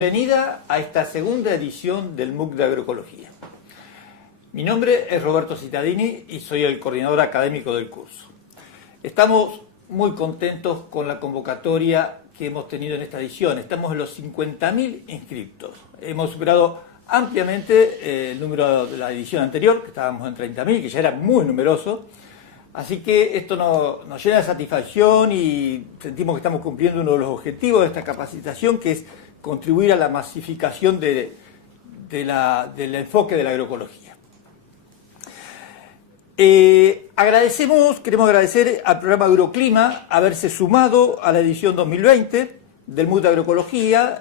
Bienvenida a esta segunda edición del MOOC de Agroecología. Mi nombre es Roberto Cittadini y soy el coordinador académico del curso. Estamos muy contentos con la convocatoria que hemos tenido en esta edición. Estamos en los 50.000 inscriptos. Hemos superado ampliamente el número de la edición anterior, que estábamos en 30.000, que ya era muy numeroso. Así que esto nos llena de satisfacción y sentimos que estamos cumpliendo uno de los objetivos de esta capacitación, que es contribuir a la masificación del enfoque de la agroecología. Queremos agradecer al programa Agroclima haberse sumado a la edición 2020 del MOOC de Agroecología,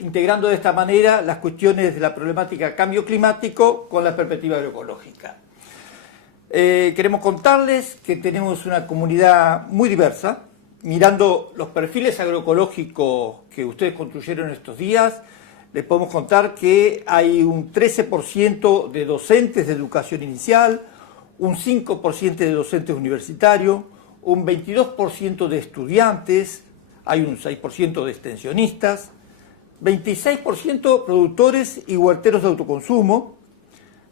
integrando de esta manera las cuestiones de la problemática cambio climático con la perspectiva agroecológica. Queremos contarles que tenemos una comunidad muy diversa. Mirando los perfiles agroecológicos que ustedes construyeron estos días, les podemos contar que hay un 13% de docentes de educación inicial, un 5% de docentes universitarios, un 22% de estudiantes, hay un 6% de extensionistas, 26% productores y huerteros de autoconsumo,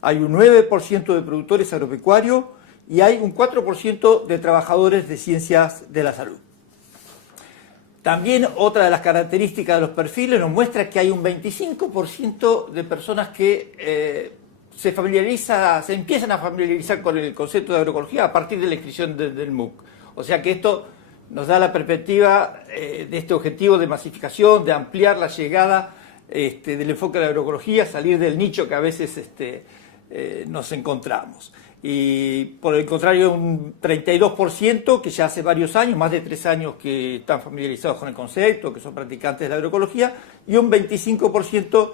hay un 9% de productores agropecuarios y hay un 4% de trabajadores de ciencias de la salud. También otra de las características de los perfiles nos muestra que hay un 25% de personas que se empiezan a familiarizar con el concepto de agroecología a partir de la inscripción del MOOC. O sea que esto nos da la perspectiva de este objetivo de masificación, de ampliar la llegada del enfoque de la agroecología, salir del nicho que a veces nos encontramos. Y por el contrario, un 32% que ya hace varios años, más de 3 años que están familiarizados con el concepto, que son practicantes de la agroecología, y un 25%,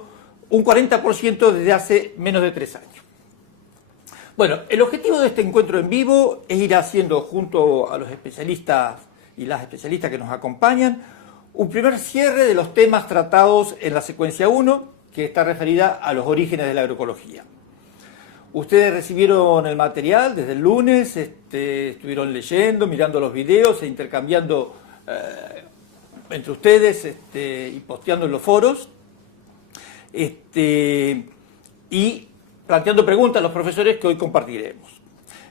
un 40% desde hace menos de 3 años. Bueno, el objetivo de este encuentro en vivo es ir haciendo, junto a los especialistas y las especialistas que nos acompañan, un primer cierre de los temas tratados en la secuencia 1, que está referida a los orígenes de la agroecología. Ustedes recibieron el material desde el lunes, estuvieron leyendo, mirando los videos e intercambiando entre ustedes y posteando en los foros y planteando preguntas a los profesores que hoy compartiremos.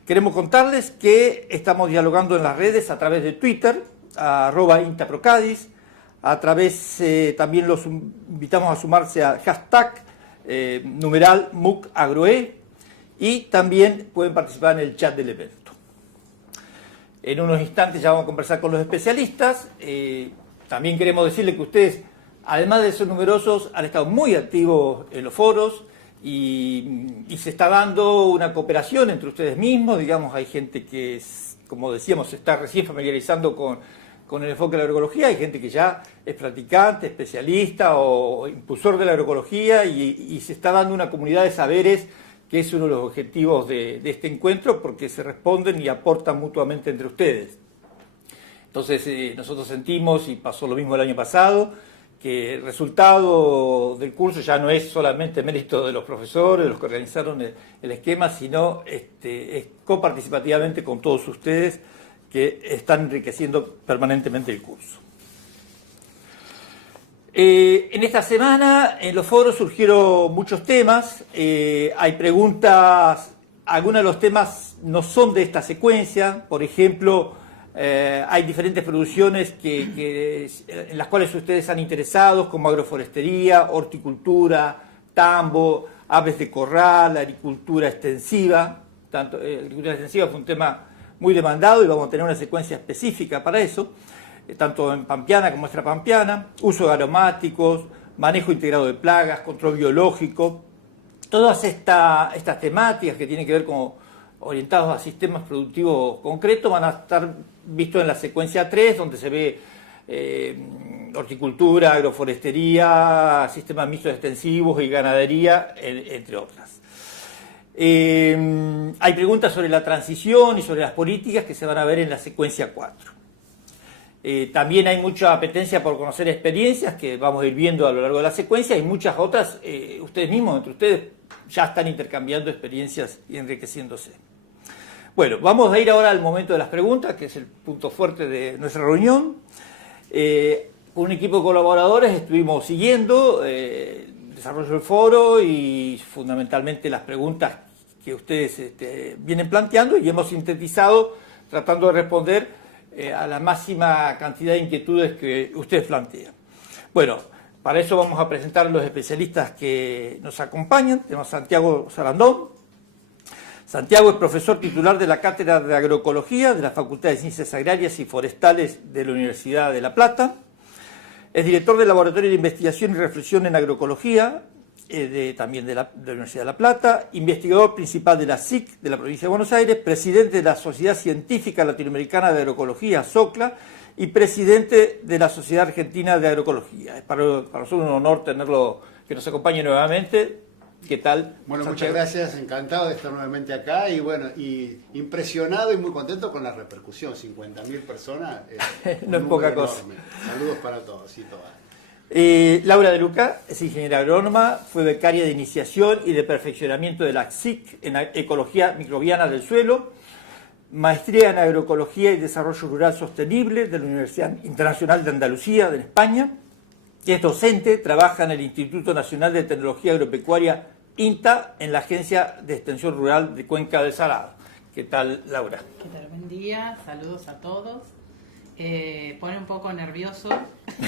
Queremos contarles que estamos dialogando en las redes a través de Twitter, @INTAPROCADIS, a través también los invitamos a sumarse al hashtag numeral MOOCAgroe, y también pueden participar en el chat del evento. En unos instantes ya vamos a conversar con los especialistas. También queremos decirles que ustedes, además de ser numerosos, han estado muy activos en los foros y se está dando una cooperación entre ustedes mismos. Digamos, hay gente que, como decíamos, se está recién familiarizando con el enfoque de la agroecología. Hay gente que ya es practicante, especialista o impulsor de la agroecología y se está dando una comunidad de saberes, que es uno de los objetivos de este encuentro, porque se responden y aportan mutuamente entre ustedes. Entonces nosotros sentimos, y pasó lo mismo el año pasado, que el resultado del curso ya no es solamente mérito de los profesores, de los que organizaron el esquema, sino es coparticipativamente con todos ustedes que están enriqueciendo permanentemente el curso. En esta semana en los foros surgieron muchos temas, hay preguntas, algunos de los temas no son de esta secuencia, por ejemplo, hay diferentes producciones en las cuales ustedes han interesado, como agroforestería, horticultura, tambo, aves de corral, agricultura extensiva. Agricultura extensiva fue un tema muy demandado y vamos a tener una secuencia específica para eso, tanto en pampeana como extrapampeana, uso de aromáticos, manejo integrado de plagas, control biológico. Todas estas temáticas que tienen que ver con orientados a sistemas productivos concretos van a estar vistos en la secuencia 3, donde se ve horticultura, agroforestería, sistemas mixtos extensivos y ganadería, entre otras. Hay preguntas sobre la transición y sobre las políticas que se van a ver en la secuencia 4. También hay mucha apetencia por conocer experiencias que vamos a ir viendo a lo largo de la secuencia y muchas otras, ustedes mismos, entre ustedes, ya están intercambiando experiencias y enriqueciéndose. Bueno, vamos a ir ahora al momento de las preguntas, que es el punto fuerte de nuestra reunión. con un equipo de colaboradores estuvimos siguiendo el desarrollo del foro y fundamentalmente las preguntas que ustedes vienen planteando, y hemos sintetizado tratando de responder a la máxima cantidad de inquietudes que ustedes plantean. Bueno, para eso vamos a presentar a los especialistas que nos acompañan. Tenemos a Santiago Sarandón. Santiago es profesor titular de la Cátedra de Agroecología de la Facultad de Ciencias Agrarias y Forestales de la Universidad de La Plata. Es director del Laboratorio de Investigación y Reflexión en Agroecología, también de la Universidad de La Plata, investigador principal de la SIC de la provincia de Buenos Aires, presidente de la Sociedad Científica Latinoamericana de Agroecología, SOCLA, y presidente de la Sociedad Argentina de Agroecología. Es para nosotros un honor tenerlo, que nos acompañe nuevamente. ¿Qué tal? Bueno, Santiago? muchas gracias, encantado de estar nuevamente acá y bueno, y impresionado y muy contento con la repercusión, 50.000 personas. No es poca cosa. Enorme. Saludos para todos y todas. Laura De Luca es ingeniera agrónoma, fue becaria de iniciación y de perfeccionamiento de la SIC en Ecología Microbiana del Suelo, maestría en Agroecología y Desarrollo Rural Sostenible de la Universidad Internacional de Andalucía, de España. Es docente, trabaja en el Instituto Nacional de Tecnología Agropecuaria, INTA, en la Agencia de Extensión Rural de Cuenca del Salado. ¿Qué tal, Laura? ¿Qué tal? Buen día, saludos a todos. Pone un poco nervioso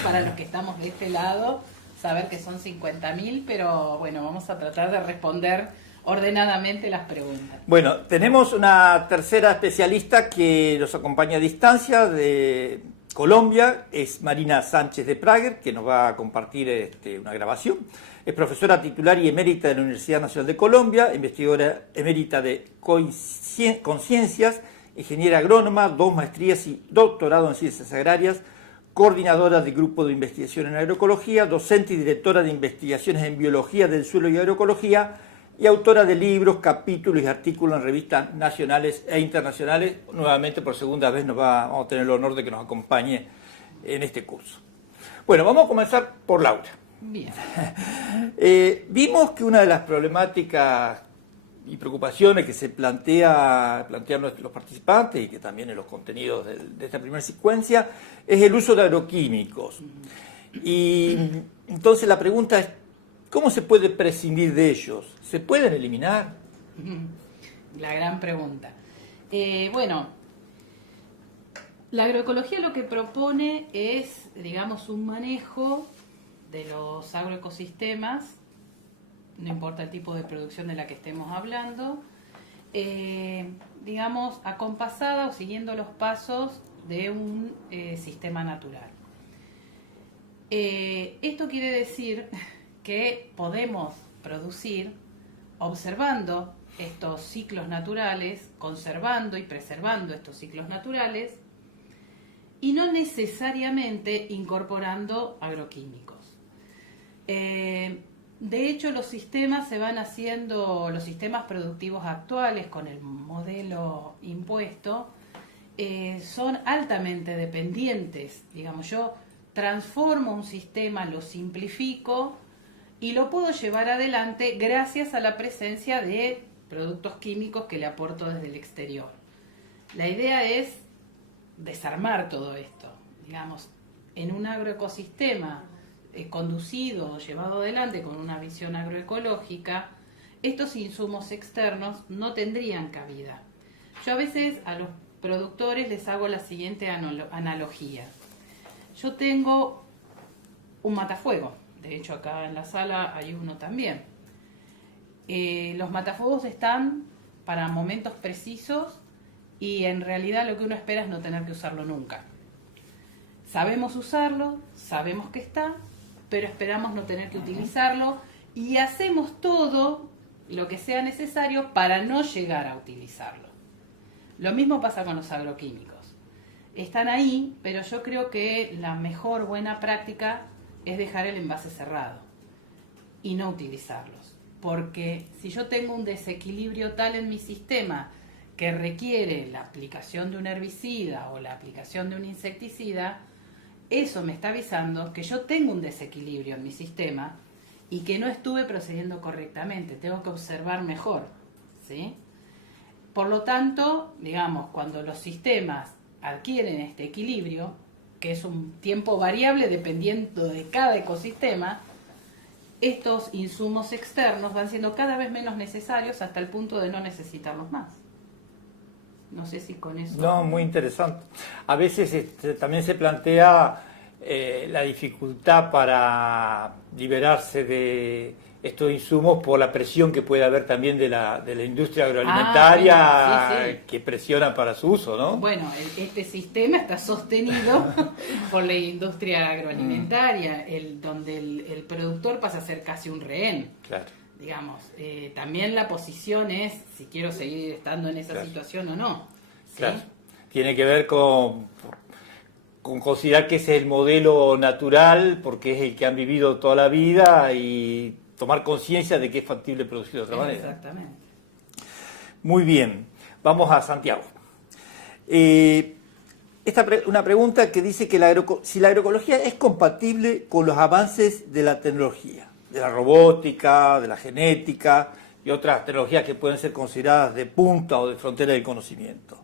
para los que estamos de este lado saber que son 50.000, pero bueno, vamos a tratar de responder ordenadamente las preguntas. Bueno, tenemos una tercera especialista que nos acompaña a distancia de Colombia, es Marina Sánchez de Prager, que nos va a compartir una grabación. Es profesora titular y emérita de la Universidad Nacional de Colombia, investigadora emérita de Conciencias, ingeniera agrónoma, 2 maestrías y doctorado en ciencias agrarias, coordinadora del grupo de investigación en agroecología, docente y directora de investigaciones en biología del suelo y agroecología, y autora de libros, capítulos y artículos en revistas nacionales e internacionales. Nuevamente, por segunda vez, vamos a tener el honor de que nos acompañe en este curso. Bueno, vamos a comenzar por Laura. Bien. Vimos que una de las problemáticas y preocupaciones que se plantean los participantes y que también en los contenidos de esta primera secuencia es el uso de agroquímicos. Y entonces la pregunta es, ¿cómo se puede prescindir de ellos? ¿Se pueden eliminar? La gran pregunta. Bueno, la agroecología lo que propone es, digamos, un manejo de los agroecosistemas, no importa el tipo de producción de la que estemos hablando, digamos, acompasada o siguiendo los pasos de un sistema natural. Esto quiere decir que podemos producir observando estos ciclos naturales, conservando y preservando estos ciclos naturales y no necesariamente incorporando agroquímicos. De hecho, los sistemas se van haciendo, los sistemas productivos actuales con el modelo impuesto son altamente dependientes. Digamos, yo transformo un sistema, lo simplifico y lo puedo llevar adelante gracias a la presencia de productos químicos que le aporto desde el exterior. La idea es desarmar todo esto. Digamos, en un agroecosistema conducido o llevado adelante con una visión agroecológica, estos insumos externos no tendrían cabida. Yo a veces a los productores les hago la siguiente analogía. Yo tengo un matafuego, de hecho acá en la sala hay uno también. Los matafuegos están para momentos precisos y en realidad lo que uno espera es no tener que usarlo nunca. Sabemos usarlo, sabemos que está, pero esperamos no tener que utilizarlo y hacemos todo lo que sea necesario para no llegar a utilizarlo. Lo mismo pasa con los agroquímicos. Están ahí, pero yo creo que la mejor buena práctica es dejar el envase cerrado y no utilizarlos. Porque si yo tengo un desequilibrio tal en mi sistema que requiere la aplicación de un herbicida o la aplicación de un insecticida, eso me está avisando que yo tengo un desequilibrio en mi sistema y que no estuve procediendo correctamente. Tengo que observar mejor, ¿sí? Por lo tanto, digamos, cuando los sistemas adquieren este equilibrio, que es un tiempo variable dependiendo de cada ecosistema, estos insumos externos van siendo cada vez menos necesarios hasta el punto de no necesitarlos más. No sé si con eso... No, muy interesante. A veces también se plantea la dificultad para liberarse de estos insumos por la presión que puede haber también de la industria agroalimentaria, bueno, sí. que presiona para su uso, ¿no? Bueno, este sistema está sostenido por la industria agroalimentaria, donde el productor pasa a ser casi un rehén. Claro. Digamos, también la posición es si quiero seguir estando en esa situación o no. ¿Sí? Claro. Tiene que ver con considerar que ese es el modelo natural, porque es el que han vivido toda la vida, y tomar conciencia de que es factible producir de otra manera. Exactamente. Muy bien, vamos a Santiago. Una pregunta que dice que si la agroecología es compatible con los avances de la tecnología, de la robótica, de la genética y otras tecnologías que pueden ser consideradas de punta o de frontera del conocimiento.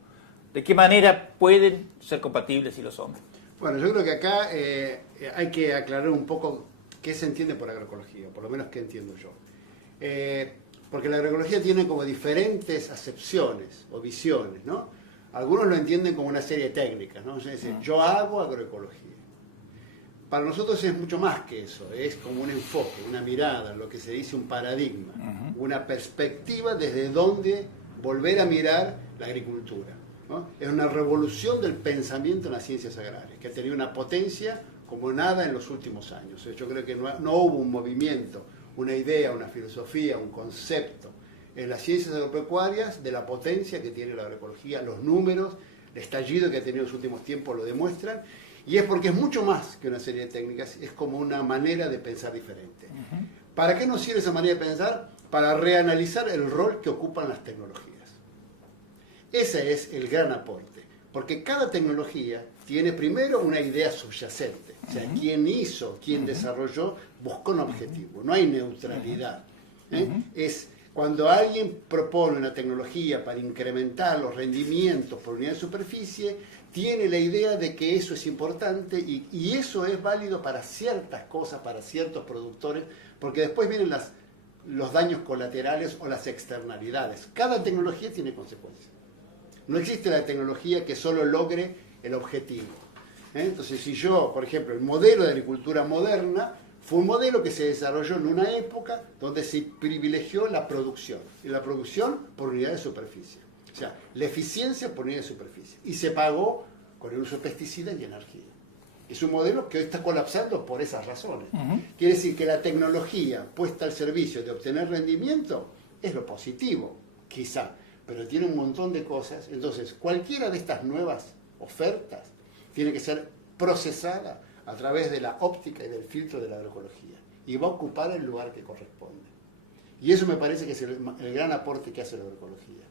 ¿De qué manera pueden ser compatibles si lo son? Bueno, yo creo que acá hay que aclarar un poco qué se entiende por agroecología, por lo menos qué entiendo yo. Porque la agroecología tiene como diferentes acepciones o visiones, ¿no? Algunos lo entienden como una serie de técnicas, ¿no? Es decir, yo hago agroecología. Para nosotros es mucho más que eso, es como un enfoque, una mirada, lo que se dice un paradigma, una perspectiva desde donde volver a mirar la agricultura, ¿no? Es una revolución del pensamiento en las ciencias agrarias, que ha tenido una potencia como nada en los últimos años. Yo creo que no hubo un movimiento, una idea, una filosofía, un concepto en las ciencias agropecuarias de la potencia que tiene la agroecología. Los números, el estallido que ha tenido en los últimos tiempos lo demuestran, y es porque es mucho más que una serie de técnicas, es como una manera de pensar diferente. ¿Para qué nos sirve esa manera de pensar? Para reanalizar el rol que ocupan las tecnologías. Ese es el gran aporte, porque cada tecnología tiene primero una idea subyacente, o sea, quien hizo, quien desarrolló, buscó un objetivo, no hay neutralidad. Es cuando alguien propone una tecnología para incrementar los rendimientos por unidad de superficie, tiene la idea de que eso es importante y eso es válido para ciertas cosas, para ciertos productores, porque después vienen los daños colaterales o las externalidades. Cada tecnología tiene consecuencias. No existe la tecnología que solo logre el objetivo. Entonces, si yo, por ejemplo, el modelo de agricultura moderna fue un modelo que se desarrolló en una época donde se privilegió la producción, y la producción por unidad de superficie. O sea, la eficiencia por unidad de superficie. Y se pagó con el uso de pesticidas y energía. Es un modelo que hoy está colapsando por esas razones. Quiere decir que la tecnología puesta al servicio de obtener rendimiento es lo positivo, quizá, pero tiene un montón de cosas. Entonces, cualquiera de estas nuevas ofertas tiene que ser procesada a través de la óptica y del filtro de la agroecología, y va a ocupar el lugar que corresponde. Y eso me parece que es el gran aporte que hace la agroecología.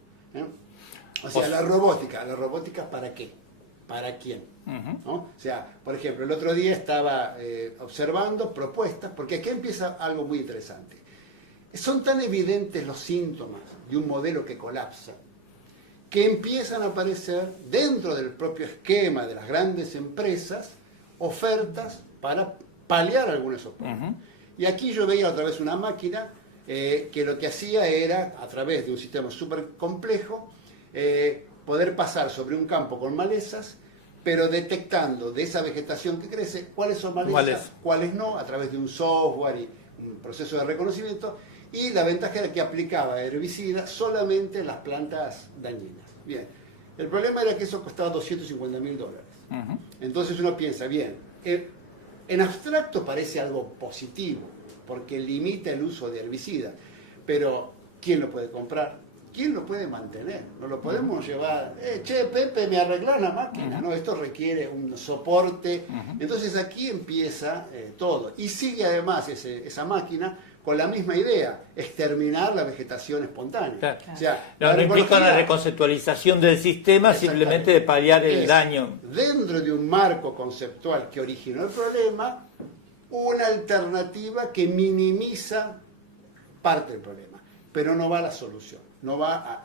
O sea, la robótica ¿para qué? ¿Para quién? ¿No? O sea, por ejemplo, el otro día estaba observando propuestas, porque aquí empieza algo muy interesante. Son tan evidentes los síntomas de un modelo que colapsa, que empiezan a aparecer dentro del propio esquema de las grandes empresas ofertas para paliar algunos de esos problemas. Y aquí yo veía otra vez una máquina que lo que hacía era, a través de un sistema súper complejo, poder pasar sobre un campo con malezas, pero detectando de esa vegetación que crece cuáles son malezas, cuáles no, a través de un software y un proceso de reconocimiento. Y la ventaja era que aplicaba herbicidas solamente en las plantas dañinas. Bien, el problema era que eso costaba $250.000. Entonces uno piensa, bien, en abstracto parece algo positivo, porque limita el uso de herbicidas, pero ¿quién lo puede comprar? ¿Quién lo puede mantener? No lo podemos llevar, che, Pepe, me arreglás la máquina, ¿no? Esto requiere un soporte. Entonces aquí empieza todo. Y sigue además esa máquina con la misma idea, exterminar la vegetación espontánea. Claro. O sea, no implica una reconceptualización del sistema, simplemente de paliar el daño. Dentro de un marco conceptual que originó el problema, una alternativa que minimiza parte del problema, pero no va a la solución, no va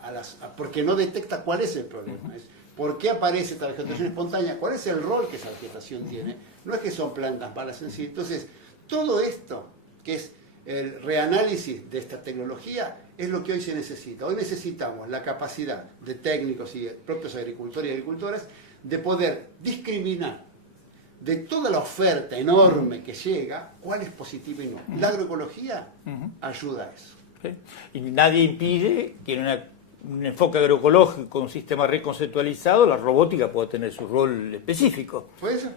porque no detecta cuál es el problema. ¿Por qué aparece esta vegetación espontánea? ¿Cuál es el rol que esa vegetación tiene? No es que son plantas malas en sí. Entonces, todo esto, que es el reanálisis de esta tecnología, es lo que hoy se necesita. Hoy necesitamos la capacidad de técnicos y propios agricultores y agricultoras de poder discriminar de toda la oferta enorme que llega, cuál es positiva y no. La agroecología ayuda a eso. ¿Sí? Y nadie impide que en un enfoque agroecológico, un sistema reconceptualizado, la robótica pueda tener su rol específico. Puede ser.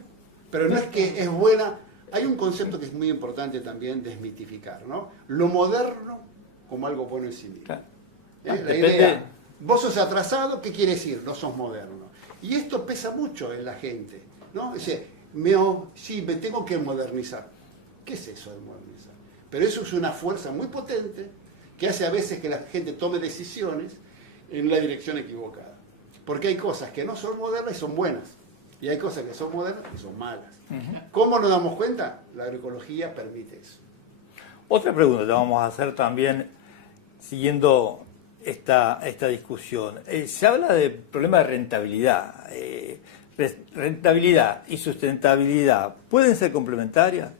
Pero no es que es buena. Hay un concepto que es muy importante también desmitificar, ¿no? Lo moderno como algo bueno en sí mismo. Claro. La idea, vos sos atrasado, ¿qué quiere decir? No sos moderno. Y esto pesa mucho en la gente, ¿no? Dice, sí, me tengo que modernizar. ¿Qué es eso de modernizar? Pero eso es una fuerza muy potente que hace a veces que la gente tome decisiones en la dirección equivocada. Porque hay cosas que no son modernas y son buenas. Y hay cosas que son modernas y son malas. ¿Cómo nos damos cuenta? La agroecología permite eso. Otra pregunta que vamos a hacer también, siguiendo esta discusión. Se habla de problema de rentabilidad. Rentabilidad y sustentabilidad, ¿pueden ser complementarias?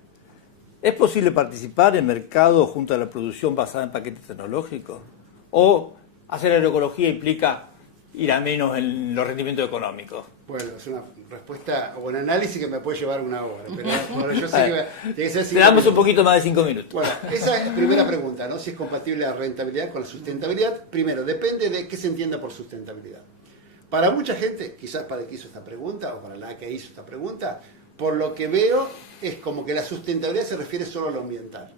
¿Es posible participar en mercados junto a la producción basada en paquetes tecnológicos? ¿O hacer agroecología implica ir a menos en los rendimientos económicos? Bueno, es una respuesta o un análisis que me puede llevar una hora, pero bueno, yo sé que tiene que ser Te damos un poquito más de 5 minutos. Bueno, esa es la primera pregunta, ¿no? Si es compatible la rentabilidad con la sustentabilidad. Primero, depende de qué se entienda por sustentabilidad. Para mucha gente, quizás para el que hizo esta pregunta o para la que hizo esta pregunta, por lo que veo es como que la sustentabilidad se refiere solo a lo ambiental.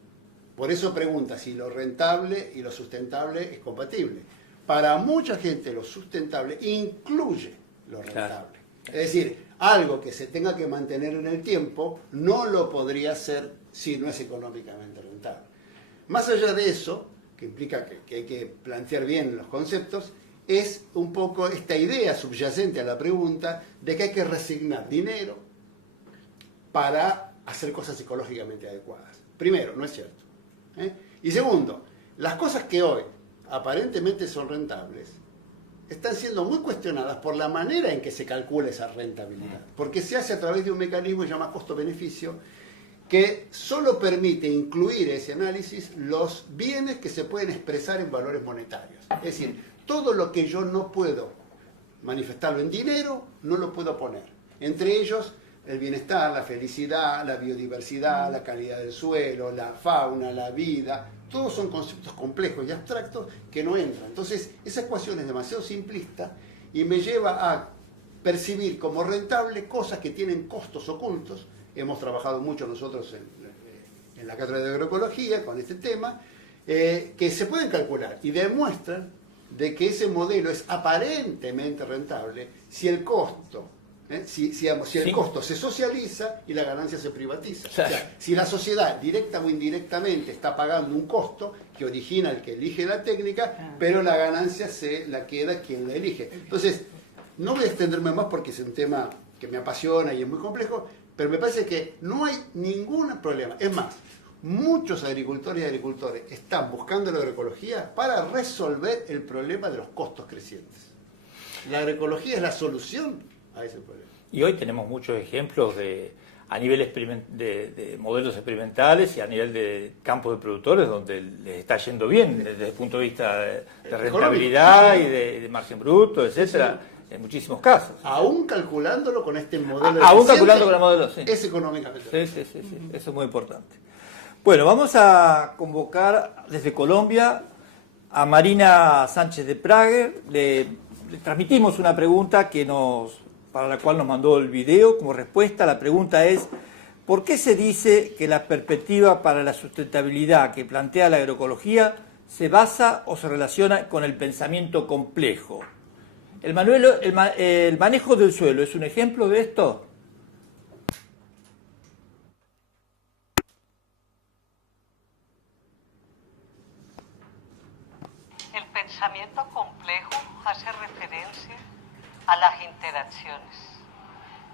Por eso pregunta si lo rentable y lo sustentable es compatible. Para mucha gente lo sustentable incluye lo rentable. Claro. Es decir, algo que se tenga que mantener en el tiempo no lo podría hacer si no es económicamente rentable. Más allá de eso, que implica que hay que plantear bien los conceptos, es un poco esta idea subyacente a la pregunta de que hay que resignar dinero para hacer cosas ecológicamente adecuadas. Primero, no es cierto. Y segundo, las cosas que hoy aparentemente son rentables están siendo muy cuestionadas por la manera en que se calcula esa rentabilidad, porque se hace a través de un mecanismo llamado costo-beneficio que solo permite incluir en ese análisis los bienes que se pueden expresar en valores monetarios. Es decir, todo lo que yo no puedo manifestarlo en dinero, no lo puedo poner. Entre ellos, el bienestar, la felicidad, la biodiversidad, la calidad del suelo, la fauna, la vida. Todos son conceptos complejos y abstractos que no entran. Entonces, esa ecuación es demasiado simplista y me lleva a percibir como rentable cosas que tienen costos ocultos. Hemos trabajado mucho nosotros en la cátedra de agroecología con este tema, que se pueden calcular y demuestran de que ese modelo es aparentemente rentable si el costo, si el costo se socializa y la ganancia se privatiza. O sea, si la sociedad directa o indirectamente está pagando un costo que origina el que elige la técnica, pero la ganancia se la queda quien la elige. Entonces, no voy a extenderme más porque es un tema que me apasiona y es muy complejo, pero me parece que no hay ningún problema. Es más, muchos agricultores y agricultores están buscando la agroecología para resolver el problema de los costos crecientes. La agroecología es la solución a ese problema. Y hoy tenemos muchos ejemplos a nivel de modelos experimentales y a nivel de campos de productores donde les está yendo bien desde el punto de vista de rentabilidad y de margen bruto, etcétera, en muchísimos casos. Aún calculándolo con este modelo. Aún calculando con el modelo, sí. Es económicamente. Sí, eso es muy importante. Bueno, vamos a convocar desde Colombia a Marina Sánchez de Prager. Le transmitimos una pregunta para la cual nos mandó el video como respuesta. La pregunta es: ¿por qué se dice que la perspectiva para la sustentabilidad que plantea la agroecología se basa o se relaciona con el pensamiento complejo? ¿El manejo del suelo es un ejemplo de esto? El pensamiento complejo hace referencia a las interacciones.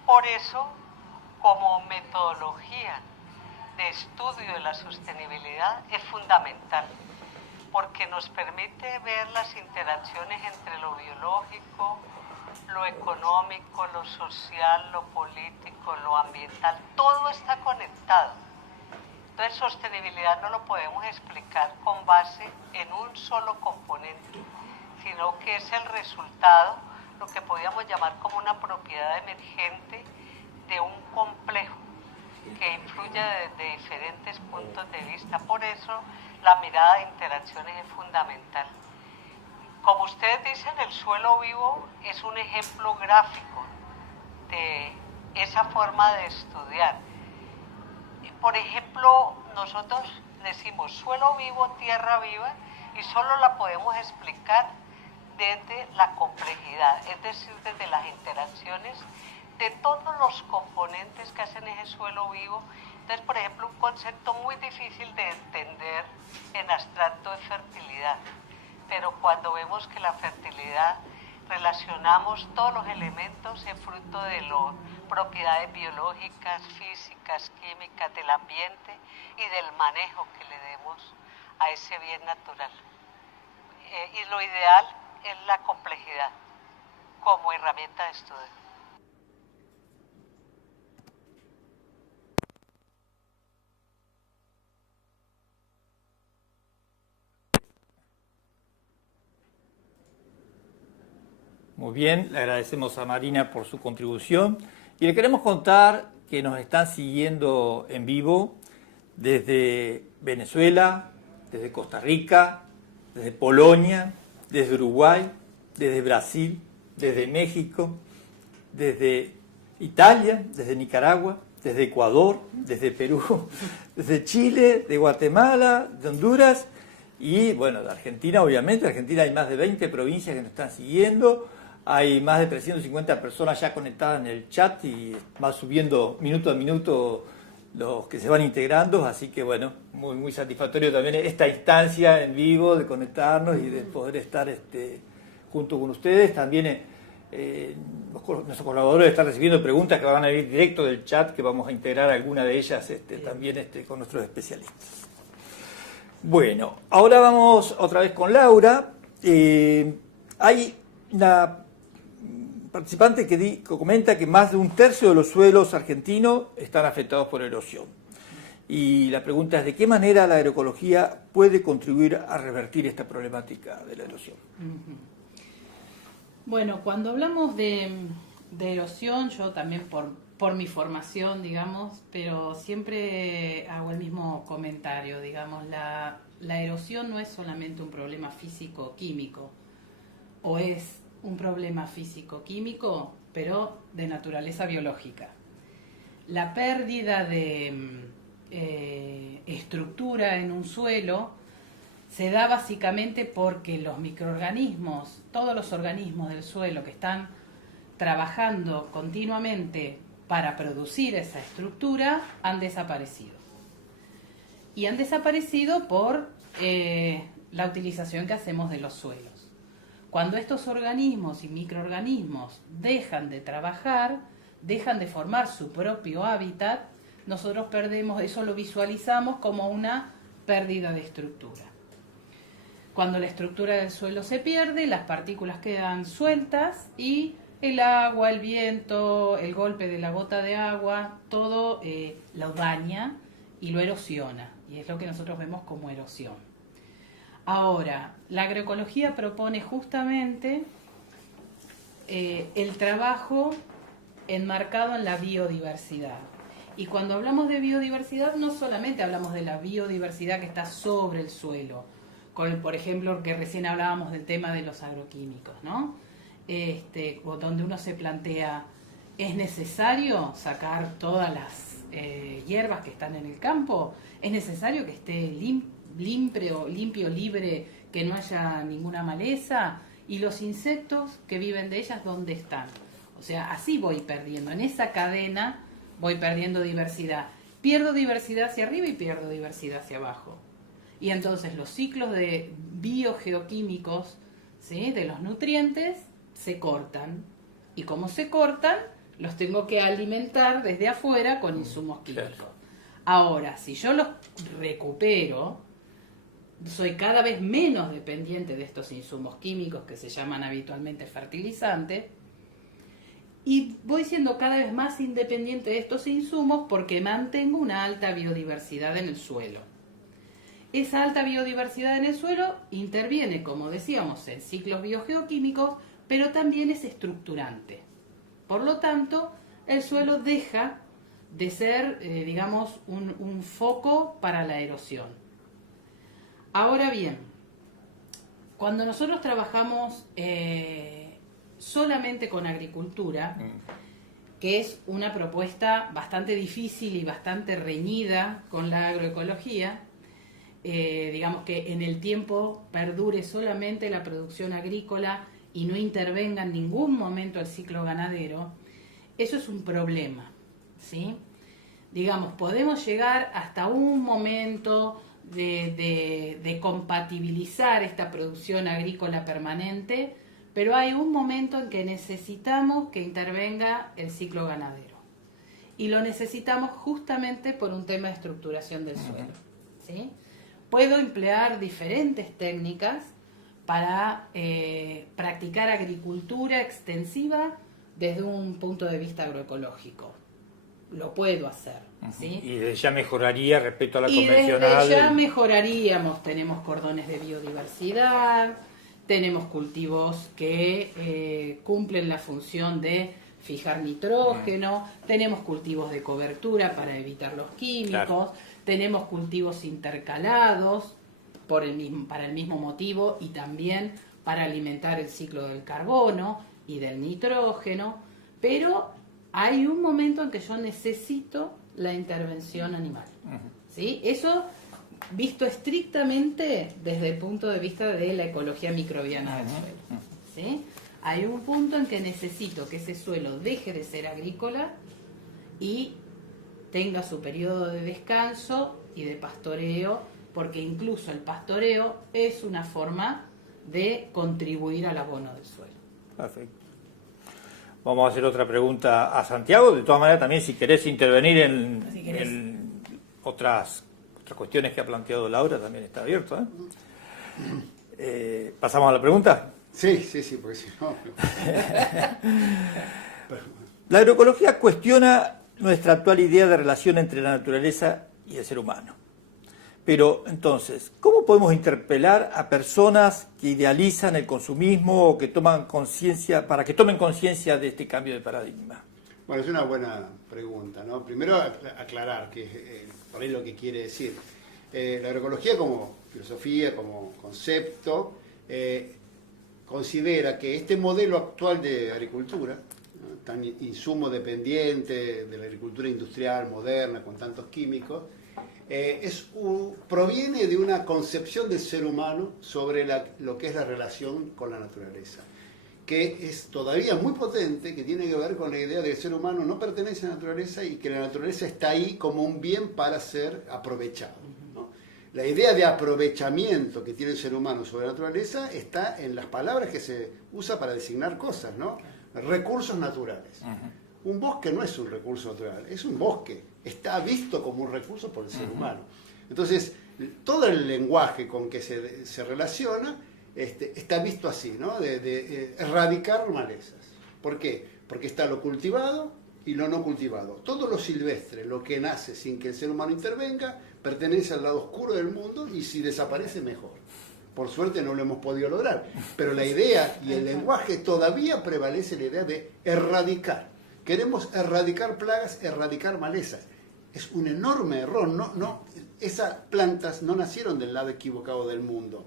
Por eso, como metodología de estudio de la sostenibilidad es fundamental, porque nos permite ver las interacciones entre lo biológico, lo económico, lo social, lo político, lo ambiental, todo está conectado. Entonces, sostenibilidad no lo podemos explicar con base en un solo componente, sino que es el resultado, lo que podríamos llamar como una propiedad emergente de un complejo que influye desde diferentes puntos de vista. Por eso, la mirada de interacciones es fundamental. Como ustedes dicen, el suelo vivo es un ejemplo gráfico de esa forma de estudiar. Por ejemplo, nosotros decimos suelo vivo, tierra viva, y solo la podemos explicar desde la complejidad, es decir, desde las interacciones de todos los componentes que hacen ese suelo vivo. Entonces, por ejemplo, un concepto muy difícil de entender en abstracto es fertilidad. Pero cuando vemos que la fertilidad relacionamos todos los elementos en fruto de las propiedades biológicas, físicas, químicas del ambiente y del manejo que le demos a ese bien natural. Y lo ideal es la complejidad como herramienta de estudio. Muy bien, le agradecemos a Marina por su contribución y le queremos contar que nos están siguiendo en vivo desde Venezuela, desde Costa Rica, desde Polonia, desde Uruguay, desde Brasil, desde México, desde Italia, desde Nicaragua, desde Ecuador, desde Perú, desde Chile, de Guatemala, de Honduras y, bueno, de Argentina, obviamente. En Argentina hay más de 20 provincias que nos están siguiendo. Hay más de 350 personas ya conectadas en el chat y va subiendo minuto a minuto los que se van integrando, así que bueno, muy satisfactorio también esta instancia en vivo de conectarnos y de poder estar junto con ustedes. También nuestros colaboradores están recibiendo preguntas que van a ir directo del chat, que vamos a integrar alguna de ellas también con nuestros especialistas. Bueno, ahora vamos otra vez con Laura. Hay una participante que comenta que más de un tercio de los suelos argentinos están afectados por erosión. Y la pregunta es, ¿de qué manera la agroecología puede contribuir a revertir esta problemática de la erosión? Bueno, cuando hablamos de erosión, yo también por mi formación, digamos, pero siempre hago el mismo comentario, digamos, la erosión no es solamente un problema físico-químico, o es un problema físico-químico, pero de naturaleza biológica. La pérdida de estructura en un suelo se da básicamente porque los microorganismos, todos los organismos del suelo que están trabajando continuamente para producir esa estructura, han desaparecido. Y han desaparecido por la utilización que hacemos de los suelos. Cuando estos organismos y microorganismos dejan de trabajar, dejan de formar su propio hábitat, nosotros perdemos, eso lo visualizamos como una pérdida de estructura. Cuando la estructura del suelo se pierde, las partículas quedan sueltas y el agua, el viento, el golpe de la gota de agua, todo lo daña y lo erosiona. Y es lo que nosotros vemos como erosión. Ahora, la agroecología propone justamente el trabajo enmarcado en la biodiversidad. Y cuando hablamos de biodiversidad, no solamente hablamos de la biodiversidad que está sobre el suelo, por ejemplo, que recién hablábamos del tema de los agroquímicos, ¿no? Donde uno se plantea, ¿es necesario sacar todas las hierbas que están en el campo? ¿Es necesario que esté limpio, libre, que no haya ninguna maleza? ¿Y los insectos que viven de ellas, dónde están? O sea, así voy perdiendo, en esa cadena voy perdiendo diversidad. Pierdo diversidad hacia arriba y pierdo diversidad hacia abajo. Y entonces los ciclos de biogeoquímicos, ¿sí?, de los nutrientes se cortan. Y como se cortan, los tengo que alimentar desde afuera con insumos químicos. Claro. Ahora, si yo los recupero, soy cada vez menos dependiente de estos insumos químicos que se llaman habitualmente fertilizantes, Y voy siendo cada vez más independiente de estos insumos porque mantengo una alta biodiversidad en el suelo. Esa alta biodiversidad en el suelo interviene, como decíamos, en ciclos biogeoquímicos, pero también es estructurante. Por lo tanto, el suelo deja de ser, digamos, un foco para la erosión. Ahora bien, cuando nosotros trabajamos solamente con agricultura, que es una propuesta bastante difícil y bastante reñida con la agroecología, digamos que en el tiempo perdure solamente la producción agrícola y no intervenga en ningún momento el ciclo ganadero, eso es un problema, ¿sí? Digamos, podemos llegar hasta un momento de compatibilizar esta producción agrícola permanente, pero hay un momento en que necesitamos que intervenga el ciclo ganadero. Y lo necesitamos justamente por un tema de estructuración del suelo, ¿sí? Puedo emplear diferentes técnicas para practicar agricultura extensiva desde un punto de vista agroecológico. Lo puedo hacer, ¿sí? Y desde ya mejoraría respecto a la y convencional. desde ya mejoraríamos, tenemos cordones de biodiversidad, tenemos cultivos que cumplen la función de fijar nitrógeno, tenemos cultivos de cobertura para evitar los químicos, Claro. tenemos cultivos intercalados para el mismo motivo y también para alimentar el ciclo del carbono y del nitrógeno, pero hay un momento en que yo necesito la intervención animal, ¿sí? Eso visto estrictamente desde el punto de vista de la ecología microbiana del suelo, ¿sí? Hay un punto en que necesito que ese suelo deje de ser agrícola y tenga su periodo de descanso y de pastoreo, porque incluso el pastoreo es una forma de contribuir al abono del suelo. Perfecto. Vamos a hacer otra pregunta a Santiago. De todas maneras, también si querés intervenir en otras cuestiones que ha planteado Laura, también está abierto, ¿eh? ¿Pasamos a la pregunta? Sí, porque si no... La agroecología cuestiona nuestra actual idea de relación entre la naturaleza y el ser humano. Pero entonces, ¿cómo podemos interpelar a personas que idealizan el consumismo o que toman conciencia, para que tomen conciencia de este cambio de paradigma? Bueno, es una buena pregunta, ¿no? Primero aclarar que por ahí lo que quiere decir. La agroecología como filosofía, como concepto, considera que este modelo actual de agricultura, ¿no?, tan insumo dependiente de la agricultura industrial moderna con tantos químicos, proviene de una concepción del ser humano sobre lo que es la relación con la naturaleza, que es todavía muy potente, que tiene que ver con la idea de que el ser humano no pertenece a la naturaleza y que la naturaleza está ahí como un bien para ser aprovechado, ¿no? La idea de aprovechamiento que tiene el ser humano sobre la naturaleza está en las palabras que se usa para designar cosas, ¿no? Recursos naturales. Un bosque no es un recurso natural, es un bosque. Está visto como un recurso por el ser humano. Entonces, todo el lenguaje con que se relaciona está visto así, ¿no? De erradicar malezas. ¿Por qué? Porque está lo cultivado y lo no cultivado. Todo lo silvestre, lo que nace sin que el ser humano intervenga, pertenece al lado oscuro del mundo y si desaparece, mejor. Por suerte no lo hemos podido lograr. Pero la idea y el lenguaje todavía prevalece la idea de erradicar. Queremos erradicar plagas, erradicar malezas. Es un enorme error. Esas plantas no nacieron del lado equivocado del mundo.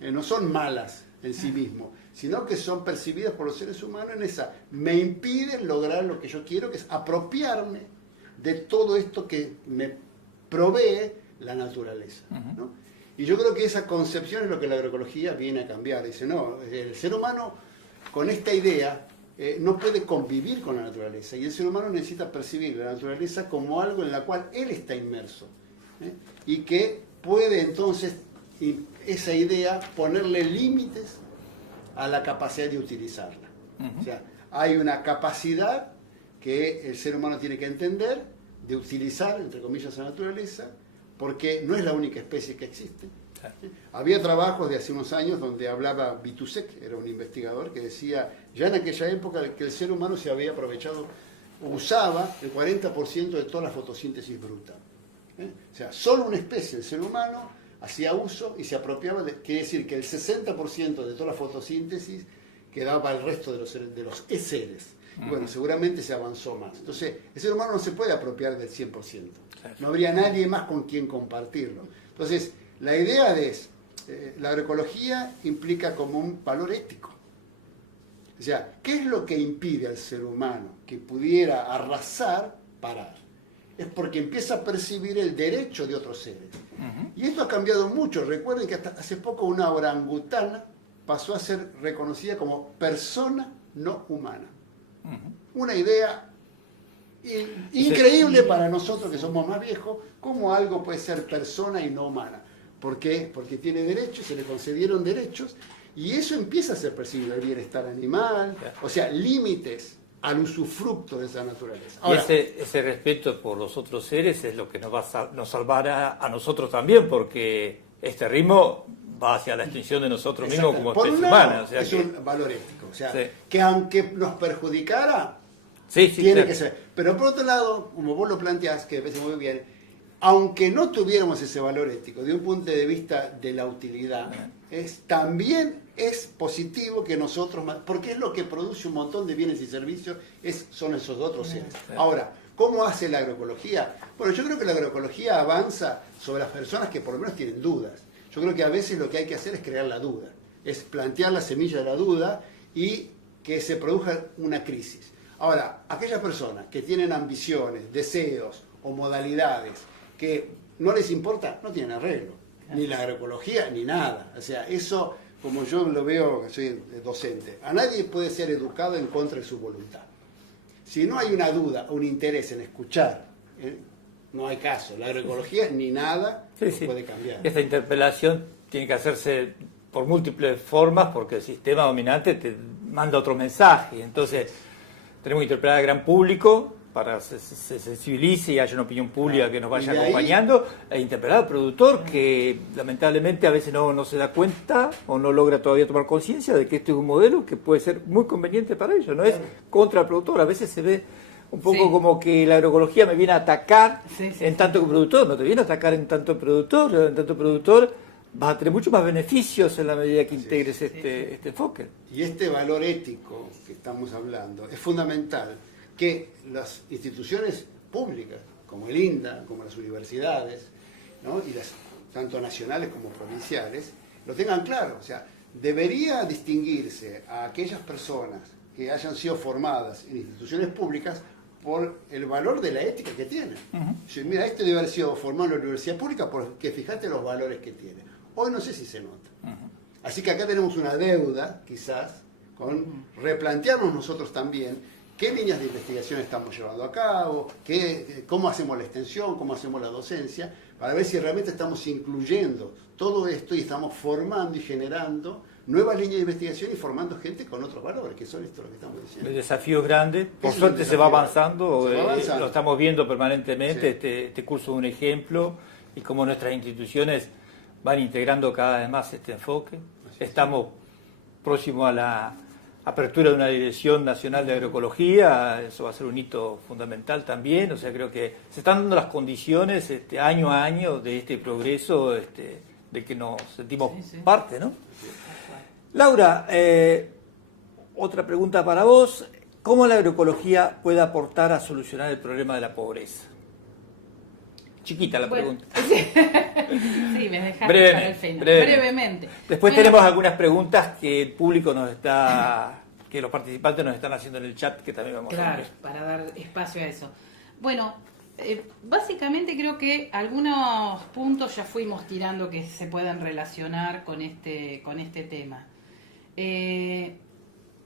No son malas en sí mismos, sino que son percibidas por los seres humanos en esa. Me impiden lograr lo que yo quiero, que es apropiarme de todo esto que me provee la naturaleza, ¿no? Y yo creo que esa concepción es lo que la agroecología viene a cambiar. Dice, no, el ser humano con esta idea no puede convivir con la naturaleza y el ser humano necesita percibir la naturaleza como algo en la cual él está inmerso, y que puede entonces esa idea ponerle límites a la capacidad de utilizarla. O sea, hay una capacidad que el ser humano tiene que entender de utilizar, entre comillas, la naturaleza, porque no es la única especie que existe. Había trabajos de hace unos años donde hablaba Vitusek, era un investigador, que decía, ya en aquella época, que el ser humano se había aprovechado, usaba el 40% de toda la fotosíntesis bruta. O sea, solo una especie, el ser humano, hacía uso y se apropiaba, quiere decir que el 60% de toda la fotosíntesis quedaba para el resto de los seres. Y bueno, seguramente se avanzó más. Entonces, el ser humano no se puede apropiar del 100%. No habría nadie más con quien compartirlo. Entonces, la idea es, la agroecología implica como un valor ético. O sea, ¿qué es lo que impide al ser humano que pudiera arrasar, parar? Es porque empieza a percibir el derecho de otros seres. Y esto ha cambiado mucho. Recuerden que hasta hace poco una orangutana pasó a ser reconocida como persona no humana. Una idea increíble para nosotros que somos más viejos, cómo algo puede ser persona y no humana. ¿Por qué? Porque tiene derechos, se le concedieron derechos, y eso empieza a ser percibido, el bienestar animal, o sea, límites al usufructo de esa naturaleza. Ahora, y ese respeto por los otros seres es lo que nos salvará a nosotros también, porque este ritmo va hacia la extinción de nosotros mismos como por especie un lado, humana. O sea es un valor ético, o sea, sí. que aunque nos perjudicara, sí, tiene claro. que ser. Pero por otro lado, como vos lo planteás, que me parece muy bien, aunque no tuviéramos ese valor ético, de un punto de vista de la utilidad, también es positivo que nosotros, porque es lo que produce un montón de bienes y servicios, son esos otros seres. Ahora, ¿cómo hace la agroecología? Bueno, yo creo que la agroecología avanza sobre las personas que por lo menos tienen dudas. Yo creo que a veces lo que hay que hacer es crear la duda, es plantear la semilla de la duda y que se produzca una crisis. Ahora, aquellas personas que tienen ambiciones, deseos o modalidades que no les importa, no tienen arreglo, ni la agroecología ni nada. O sea, eso, como yo lo veo, que soy docente, a nadie puede ser educado en contra de su voluntad. Si no hay una duda, un interés en escuchar, no hay caso. La agroecología ni nada puede cambiar. Esta interpelación tiene que hacerse por múltiples formas porque el sistema dominante te manda otro mensaje. Entonces, tenemos que interpelar al gran público para que se sensibilice y haya una opinión pública que nos vaya acompañando, e interpelar al productor que lamentablemente a veces no se da cuenta o no logra todavía tomar conciencia de que este es un modelo que puede ser muy conveniente para ellos. No es contra el productor, a veces se ve un poco como que la agroecología me viene a atacar en tanto que productor, no te viene a atacar en tanto productor vas a tener mucho más beneficios en la medida que integres este enfoque. Y este valor ético que estamos hablando es fundamental que las instituciones públicas, como el INDA, como las universidades, ¿no? Y tanto nacionales como provinciales, lo tengan claro. O sea, debería distinguirse a aquellas personas que hayan sido formadas en instituciones públicas por el valor de la ética que tienen. Si, mira, este debe haber sido formado en la universidad pública porque fíjate los valores que tiene. Hoy no sé si se nota. Así que acá tenemos una deuda, quizás, con replantearnos nosotros también qué líneas de investigación estamos llevando a cabo, cómo hacemos la extensión, cómo hacemos la docencia, para ver si realmente estamos incluyendo todo esto y estamos formando y generando nuevas líneas de investigación y formando gente con otros valores, que son esto lo que estamos diciendo. El desafío es grande, por suerte se va avanzando, lo estamos viendo permanentemente, este curso es un ejemplo, y cómo nuestras instituciones van integrando cada vez más este enfoque. Estamos próximos a la apertura de una Dirección Nacional de Agroecología, eso va a ser un hito fundamental también, o sea, creo que se están dando las condiciones año a año de este progreso de que nos sentimos parte, ¿no? Laura, otra pregunta para vos, ¿cómo la agroecología puede aportar a solucionar el problema de la pobreza? Chiquita la pregunta. Sí, me dejaste para el final. Brevemente. Después tenemos algunas preguntas que el público que los participantes nos están haciendo en el chat, que también vamos a ver. Claro, para dar espacio a eso. Bueno, básicamente creo que algunos puntos ya fuimos tirando que se puedan relacionar con este tema.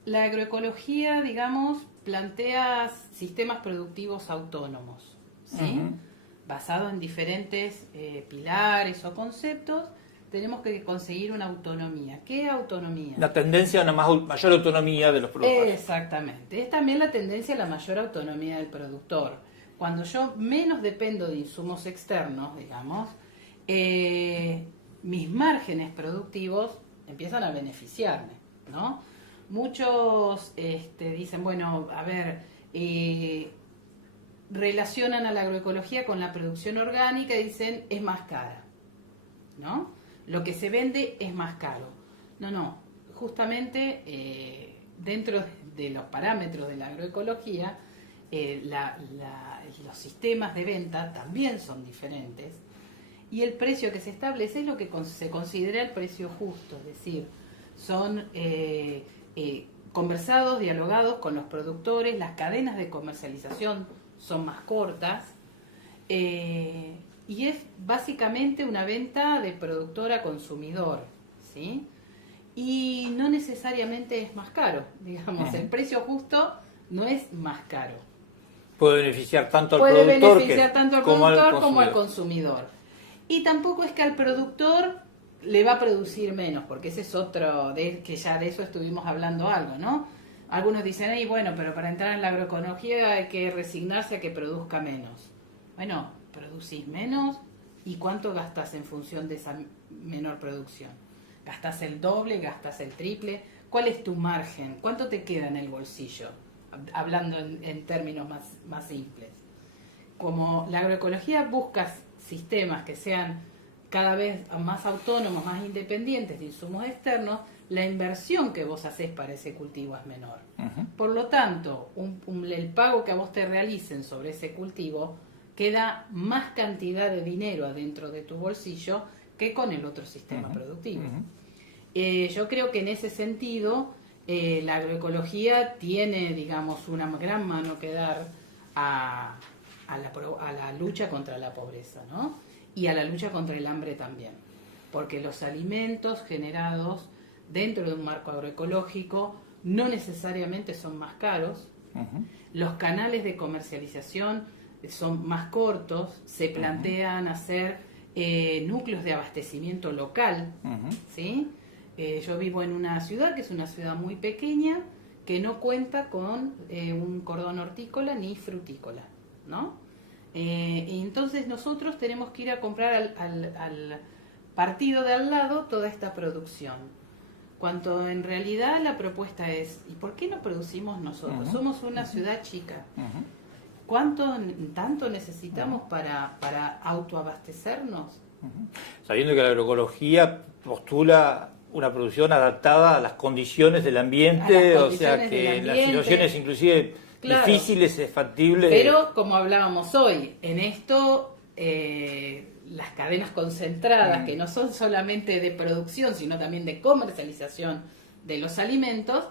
La agroecología, digamos, plantea sistemas productivos autónomos, ¿sí? Basado en diferentes pilares o conceptos, tenemos que conseguir una autonomía. ¿Qué autonomía? La tendencia a una mayor autonomía de los productores. Exactamente. Es también la tendencia a la mayor autonomía del productor. Cuando yo menos dependo de insumos externos, digamos, mis márgenes productivos empiezan a beneficiarme, ¿no? Muchos dicen, bueno, a ver, relacionan a la agroecología con la producción orgánica y dicen, es más cara, ¿no? Lo que se vende es más caro. No, justamente dentro de los parámetros de la agroecología, los sistemas de venta también son diferentes y el precio que se establece es lo que se considera el precio justo, es decir, son conversados, dialogados con los productores, las cadenas de comercialización son más cortas y es básicamente una venta de productor a consumidor, ¿sí? Y no necesariamente es más caro, digamos, el precio justo no es más caro. Puede beneficiar tanto al Puede productor, beneficiar tanto al productor como al consumidor. consumidor. Y tampoco es que al productor le va a producir menos, porque ese es otro, que ya de eso estuvimos hablando algo, ¿no? Algunos dicen, ay, bueno, pero para entrar en la agroecología hay que resignarse a que produzca menos. Bueno, producís menos y ¿cuánto gastas en función de esa menor producción? ¿Gastás el doble? ¿Gastás el triple? ¿Cuál es tu margen? ¿Cuánto te queda en el bolsillo? Hablando en términos más simples. Como la agroecología busca sistemas que sean cada vez más autónomos, más independientes de insumos externos, la inversión que vos hacés para ese cultivo es menor. Por lo tanto, el pago que a vos te realicen sobre ese cultivo queda más cantidad de dinero adentro de tu bolsillo que con el otro sistema productivo. Yo creo que en ese sentido la agroecología tiene, digamos, una gran mano que dar a la lucha contra la pobreza, ¿no? Y a la lucha contra el hambre también, porque los alimentos generados dentro de un marco agroecológico no necesariamente son más caros, los canales de comercialización son más cortos, se plantean hacer núcleos de abastecimiento local, ¿sí? Yo vivo en una ciudad que es una ciudad muy pequeña, que no cuenta con un cordón hortícola ni frutícola, ¿no? Y entonces nosotros tenemos que ir a comprar al partido de al lado toda esta producción. Cuando en realidad la propuesta es, ¿y por qué no producimos nosotros? Somos una ciudad chica. ¿Tanto necesitamos para autoabastecernos? Sabiendo que la agroecología postula una producción adaptada a las condiciones del ambiente, o sea que en las situaciones inclusive difíciles es factible. Pero como hablábamos hoy, en esto las cadenas concentradas, que no son solamente de producción, sino también de comercialización de los alimentos,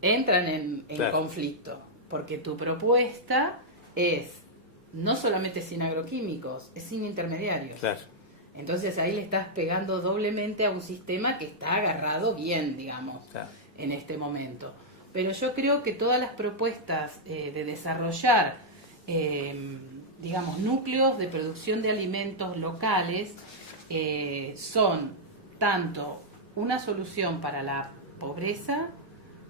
entran en conflicto. Porque tu propuesta es no solamente sin agroquímicos, es sin intermediarios. Claro. Entonces ahí le estás pegando doblemente a un sistema que está agarrado bien, digamos, en este momento. Pero yo creo que todas las propuestas de desarrollar, digamos, núcleos de producción de alimentos locales son tanto una solución para la pobreza,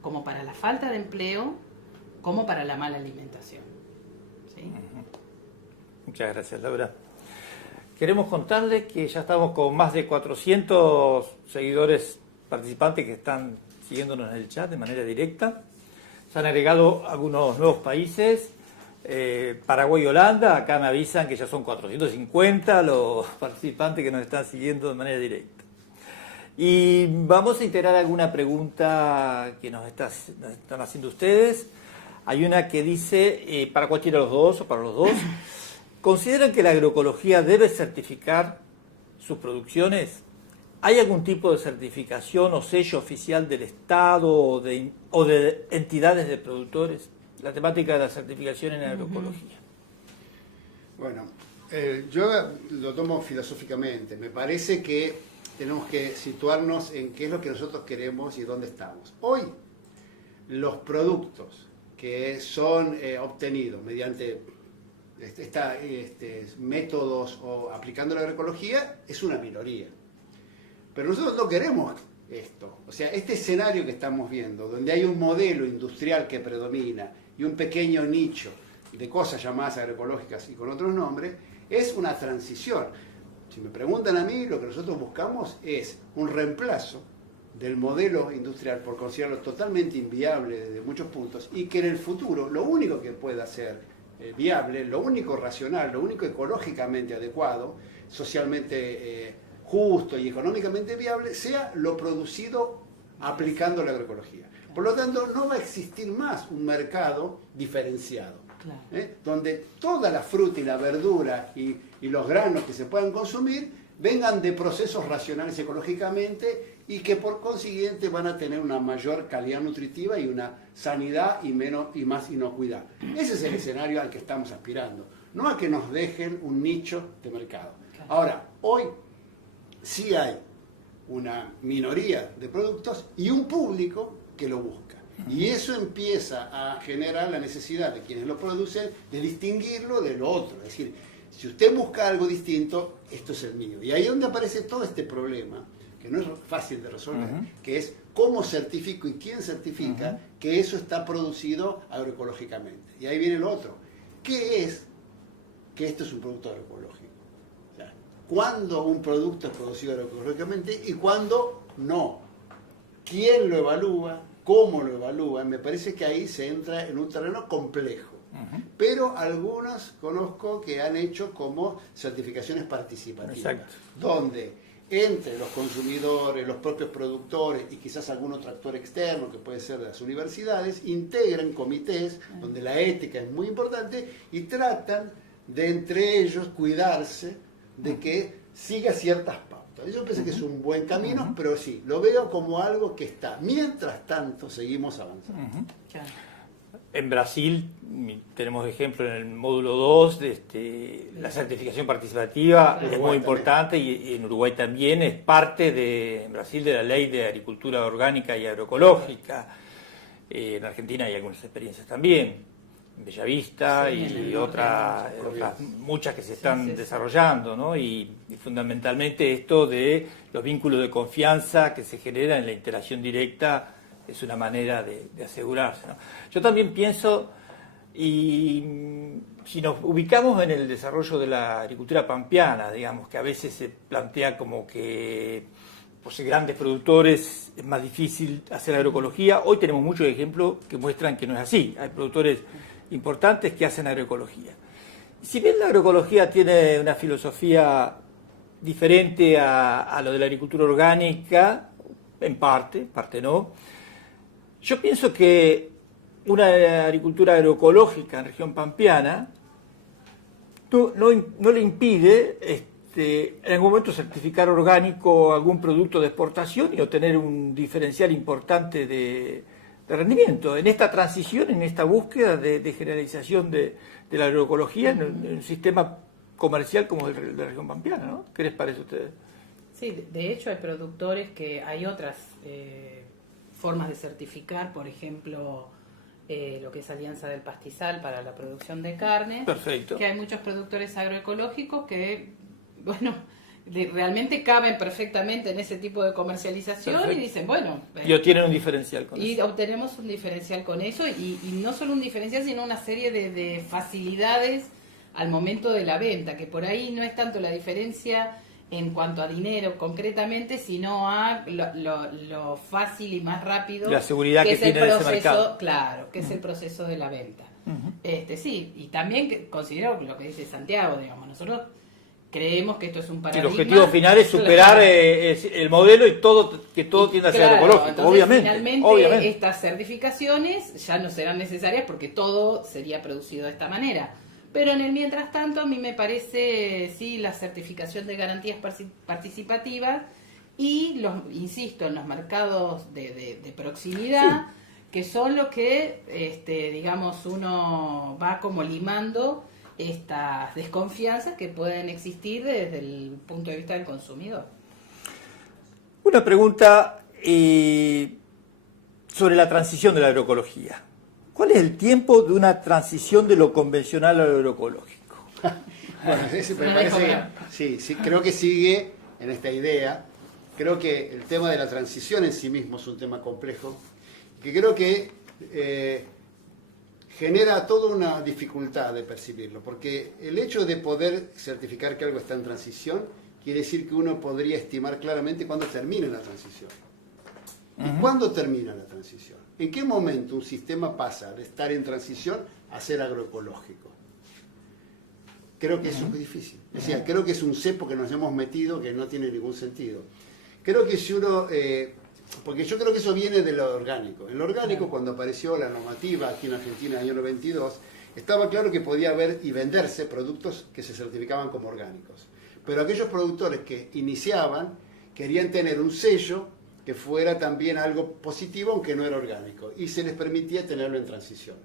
como para la falta de empleo, como para la mala alimentación. ¿Sí? Muchas gracias, Laura. Queremos contarles que ya estamos con más de 400 seguidores participantes que están siguiéndonos en el chat de manera directa. Se han agregado algunos nuevos países, Paraguay y Holanda. Acá me avisan que ya son 450 los participantes que nos están siguiendo de manera directa. Y vamos a integrar alguna pregunta que nos están haciendo ustedes. Hay una que dice, para cualquiera de los dos o para los dos, ¿consideran que la agroecología debe certificar sus producciones? ¿Hay algún tipo de certificación o sello oficial del Estado o de entidades de productores? La temática de la certificación en agroecología. Bueno, yo lo tomo filosóficamente. Me parece que tenemos que situarnos en qué es lo que nosotros queremos y dónde estamos. Hoy, los productos que son obtenidos mediante métodos o aplicando la agroecología es una minoría. Pero nosotros no queremos esto. O sea, este escenario que estamos viendo, donde hay un modelo industrial que predomina y un pequeño nicho de cosas llamadas agroecológicas y con otros nombres, es una transición. Si me preguntan a mí, lo que nosotros buscamos es un reemplazo del modelo industrial por considerarlo totalmente inviable desde muchos puntos, y que en el futuro lo único que pueda ser viable, lo único racional, lo único ecológicamente adecuado, socialmente justo y económicamente viable, sea lo producido aplicando la agroecología. Por lo tanto, no va a existir más un mercado diferenciado, donde toda la fruta y la verdura y los granos que se puedan consumir vengan de procesos racionales ecológicamente y que por consiguiente van a tener una mayor calidad nutritiva y una sanidad y más inocuidad. Ese es el escenario al que estamos aspirando, no a que nos dejen un nicho de mercado. Ahora, hoy sí hay una minoría de productos y un público que lo busca. Y eso empieza a generar la necesidad de quienes lo producen de distinguirlo de lo otro. Es decir, si usted busca algo distinto, esto es el mío. Y ahí es donde aparece todo este problema, que no es fácil de resolver, que es cómo certifico y quién certifica que eso está producido agroecológicamente. Y ahí viene lo otro. ¿Qué es que esto es un producto agroecológico? O sea, ¿cuándo un producto es producido agroecológicamente y cuándo no? ¿Quién lo evalúa? ¿Cómo lo evalúan? Me parece que ahí se entra en un terreno complejo. Pero algunos conozco que han hecho como certificaciones participativas, donde entre los consumidores, los propios productores y quizás algún otro actor externo, que puede ser de las universidades, integran comités donde la ética es muy importante y tratan de entre ellos cuidarse de que siga ciertas pautas. Yo pienso que es un buen camino, pero sí, lo veo como algo que está. Mientras tanto, seguimos avanzando. En Brasil tenemos ejemplo en el módulo 2, la certificación participativa es muy importante, y en Uruguay también es parte en Brasil de la ley de agricultura orgánica y agroecológica. En Argentina hay algunas experiencias también, en Bellavista y otras muchas que se están desarrollando, ¿no? Y fundamentalmente esto de los vínculos de confianza que se generan en la interacción directa es una manera de asegurarse, ¿no? Yo también pienso, y si nos ubicamos en el desarrollo de la agricultura pampeana, digamos, que a veces se plantea como que por ser grandes productores es más difícil hacer agroecología. Hoy tenemos muchos ejemplos que muestran que no es así. Hay productores importantes que hacen agroecología. Si bien la agroecología tiene una filosofía diferente a lo de la agricultura orgánica, en parte no, yo pienso que una agricultura agroecológica en región pampeana no le impide en algún momento certificar orgánico algún producto de exportación y obtener un diferencial importante de rendimiento. En esta transición, en esta búsqueda de generalización de la agroecología en un sistema comercial como el de la región pampeana, ¿no? ¿Qué les parece a ustedes? Sí, de hecho hay productores que hay otras formas de certificar, por ejemplo, lo que es Alianza del Pastizal para la producción de carne. Perfecto. Que hay muchos productores agroecológicos que, bueno, realmente caben perfectamente en ese tipo de comercialización. Perfecto. Y dicen, bueno... Y obtienen un diferencial con eso. Y obtenemos un diferencial con eso, y no solo un diferencial, sino una serie de facilidades al momento de la venta, que por ahí no es tanto la diferencia en cuanto a dinero concretamente, sino a lo fácil y más rápido, la seguridad que tiene el ese mercado. Claro, que es el proceso de la venta. Sí, y también considero lo que dice Santiago, digamos, nosotros creemos que esto es un paradigma. El objetivo final es superar el modelo y que todo tienda a ser agroecológico, entonces, obviamente. Finalmente, estas certificaciones ya no serán necesarias porque todo sería producido de esta manera. Pero en el mientras tanto, a mí me parece, sí, la certificación de garantías participativas y, insisto, en los mercados de proximidad, sí, que son los que, digamos, uno va como limando estas desconfianzas que pueden existir desde el punto de vista del consumidor. Una pregunta sobre la transición de la agroecología. ¿Cuál es el tiempo de una transición de lo convencional a lo agroecológico? Bueno, me parece que sí, creo que sigue en esta idea. Creo que el tema de la transición en sí mismo es un tema complejo, que creo que genera toda una dificultad de percibirlo, porque el hecho de poder certificar que algo está en transición quiere decir que uno podría estimar claramente cuándo termina la transición. ¿Y cuándo termina la transición? ¿En qué momento un sistema pasa de estar en transición a ser agroecológico? Creo que eso es muy difícil. O sea, creo que es un cepo que nos hemos metido que no tiene ningún sentido. Creo que si uno... porque yo creo que eso viene de lo orgánico. En lo orgánico, cuando apareció la normativa aquí en Argentina en el año 92, estaba claro que podía haber y venderse productos que se certificaban como orgánicos. Pero aquellos productores que iniciaban querían tener un sello que fuera también algo positivo, aunque no era orgánico, y se les permitía tenerlo en transición.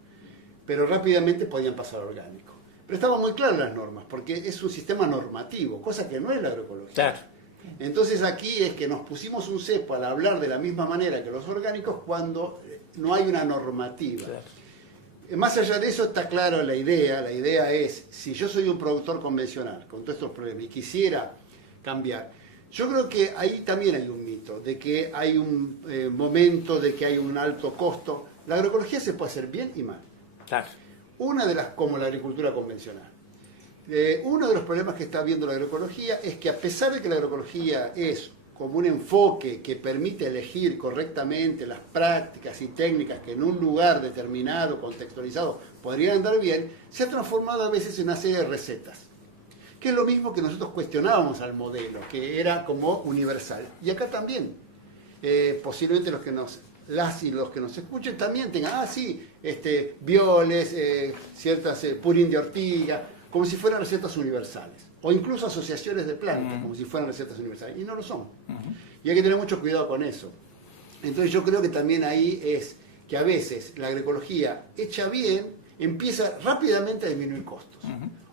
Pero rápidamente podían pasar a orgánico. Pero estaban muy claras las normas, porque es un sistema normativo, cosa que no es la agroecología. Claro. Entonces aquí es que nos pusimos un cepo al hablar de la misma manera que los orgánicos cuando no hay una normativa. Claro. Más allá de eso está claro la idea es, si yo soy un productor convencional con todos estos problemas y quisiera cambiar, yo creo que ahí también hay un mito, de que hay un momento, de que hay un alto costo. La agroecología se puede hacer bien y mal. Claro. Una de las, como la agricultura convencional. Uno de los problemas que está viendo la agroecología es que a pesar de que la agroecología es como un enfoque que permite elegir correctamente las prácticas y técnicas que en un lugar determinado, contextualizado, podrían andar bien, se ha transformado a veces en una serie de recetas. Que es lo mismo que nosotros cuestionábamos al modelo, que era como universal. Y acá también, posiblemente las y los que nos escuchen también tengan, violes, ciertas purín de ortiga, como si fueran recetas universales. O incluso asociaciones de plantas, como si fueran recetas universales. Y no lo son. Y hay que tener mucho cuidado con eso. Entonces yo creo que también ahí es que a veces la agroecología, hecha bien, empieza rápidamente a disminuir costos.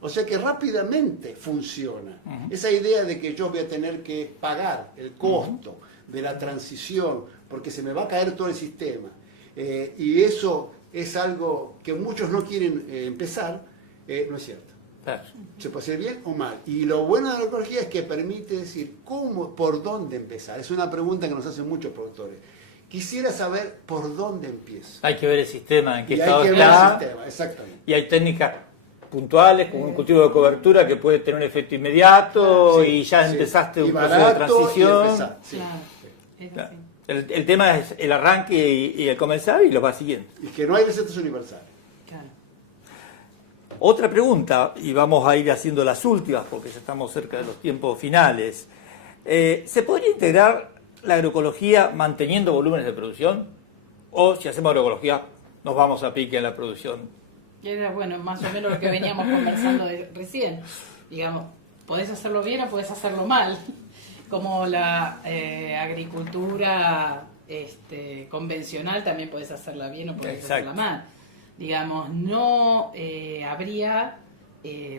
O sea que rápidamente funciona. Esa idea de que yo voy a tener que pagar el costo de la transición porque se me va a caer todo el sistema. Y eso es algo que muchos no quieren empezar, no es cierto. Claro. Se puede hacer bien o mal. Y lo bueno de la agroecología es que permite decir por dónde empezar. Es una pregunta que nos hacen muchos productores. Quisiera saber por dónde empiezo. Hay que ver el sistema, en qué Y estado hay que está. ver el sistema, exactamente. Y hay técnicas puntuales, como un cultivo de cobertura que puede tener un efecto inmediato, Sí, y ya sí. empezaste Y un proceso de barato, transición. y empezar, sí. Claro, es Claro. así. El tema es el arranque y el comenzar y lo va siguiendo. Y que no hay recetas universales. Claro. Otra pregunta, y vamos a ir haciendo las últimas porque ya estamos cerca de los tiempos finales. ¿Se podría integrar la agroecología manteniendo volúmenes de producción? ¿O si hacemos agroecología nos vamos a pique en la producción? Y era, bueno, más o menos lo que veníamos conversando recién. Digamos, podés hacerlo bien o podés hacerlo mal. Como la agricultura convencional, también podés hacerla bien o podés Exacto. hacerla mal. Digamos, no habría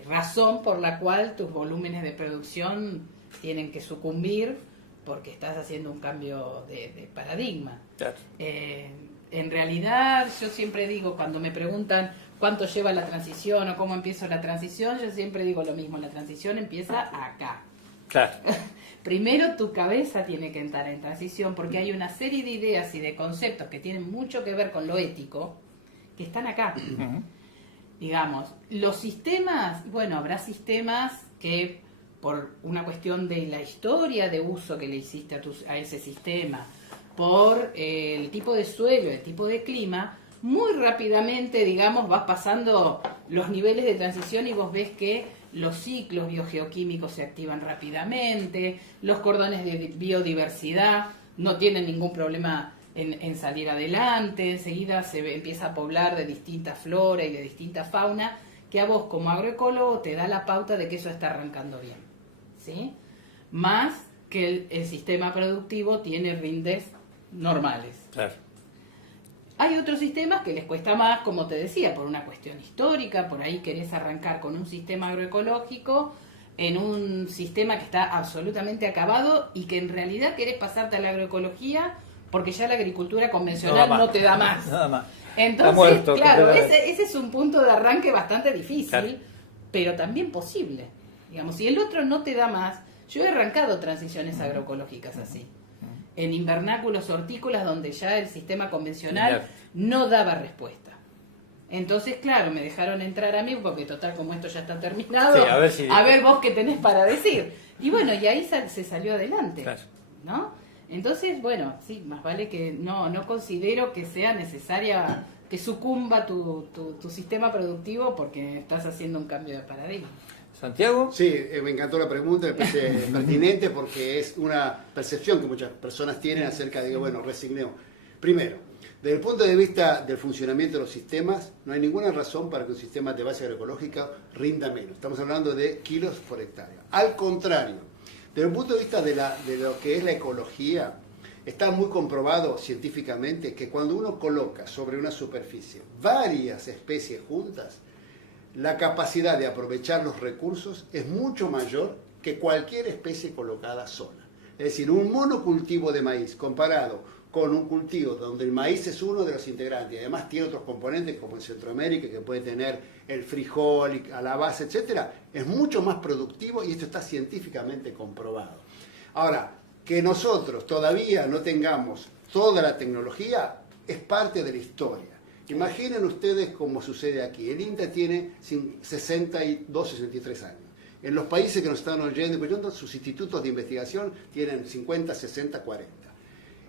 razón por la cual tus volúmenes de producción tienen que sucumbir porque estás haciendo un cambio de paradigma. Claro. En realidad, yo siempre digo, cuando me preguntan cuánto lleva la transición o cómo empiezo la transición, yo siempre digo lo mismo, la transición empieza acá. Claro. Primero tu cabeza tiene que entrar en transición porque hay una serie de ideas y de conceptos que tienen mucho que ver con lo ético que están acá. Digamos, los sistemas, bueno, habrá sistemas que por una cuestión de la historia de uso que le hiciste a ese sistema, por el tipo de suelo, el tipo de clima, muy rápidamente, digamos, vas pasando los niveles de transición y vos ves que los ciclos biogeoquímicos se activan rápidamente, los cordones de biodiversidad no tienen ningún problema en salir adelante, enseguida se empieza a poblar de distinta flora y de distinta fauna, que a vos como agroecólogo te da la pauta de que eso está arrancando bien, ¿sí? Más que el sistema productivo tiene rindes normales. Claro. Hay otros sistemas que les cuesta más, como te decía, por una cuestión histórica, por ahí querés arrancar con un sistema agroecológico en un sistema que está absolutamente acabado y que en realidad querés pasarte a la agroecología porque ya la agricultura convencional no te da más. Nada más. Entonces, Está muerto, claro, completamente. ese es un punto de arranque bastante difícil, Claro. pero también posible. Digamos, si el otro no te da más, yo he arrancado transiciones agroecológicas así. En invernáculos hortícolas donde ya el sistema convencional Claro. no daba respuesta. Entonces, claro, me dejaron entrar a mí, porque total, como esto ya está terminado, Sí, a ver vos qué tenés para decir. Y bueno, y ahí se salió adelante, Claro. ¿no? Entonces, bueno, sí, más vale que no considero que sea necesaria que sucumba tu sistema productivo porque estás haciendo un cambio de paradigma. Santiago. Sí, me encantó la pregunta, me parece pertinente porque es una percepción que muchas personas tienen acerca de, bueno, resignemos. Primero, desde el punto de vista del funcionamiento de los sistemas, no hay ninguna razón para que un sistema de base agroecológica rinda menos. Estamos hablando de kilos por hectárea. Al contrario, desde el punto de vista de lo que es la ecología, está muy comprobado científicamente que cuando uno coloca sobre una superficie varias especies juntas, la capacidad de aprovechar los recursos es mucho mayor que cualquier especie colocada sola. Es decir, un monocultivo de maíz comparado con un cultivo donde el maíz es uno de los integrantes y además tiene otros componentes como en Centroamérica que puede tener el frijol, a la base, etcétera, es mucho más productivo y esto está científicamente comprobado. Ahora, que nosotros todavía no tengamos toda la tecnología es parte de la historia. Imaginen ustedes cómo sucede aquí. El INTA tiene 62, 63 años. En los países que nos están oyendo y escuchando, sus institutos de investigación tienen 50, 60, 40.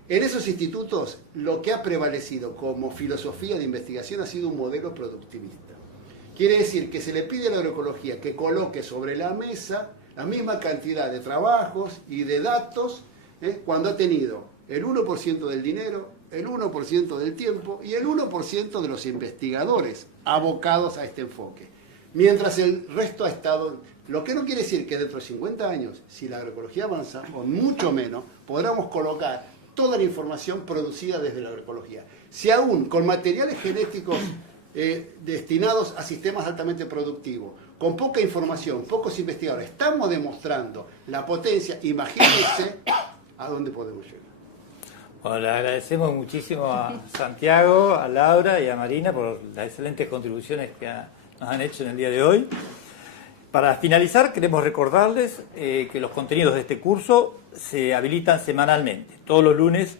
En esos institutos, lo que ha prevalecido como filosofía de investigación ha sido un modelo productivista. Quiere decir que se le pide a la agroecología que coloque sobre la mesa la misma cantidad de trabajos y de datos cuando ha tenido el 1% del dinero, el 1% del tiempo y el 1% de los investigadores abocados a este enfoque. Mientras el resto ha estado... Lo que no quiere decir que dentro de 50 años, si la agroecología avanza, o mucho menos, podamos colocar toda la información producida desde la agroecología. Si aún con materiales genéticos destinados a sistemas altamente productivos, con poca información, pocos investigadores, estamos demostrando la potencia, imagínense a dónde podemos llegar. Bueno, le agradecemos muchísimo a Santiago, a Laura y a Marina por las excelentes contribuciones que nos han hecho en el día de hoy. Para finalizar, queremos recordarles que los contenidos de este curso se habilitan semanalmente. Todos los lunes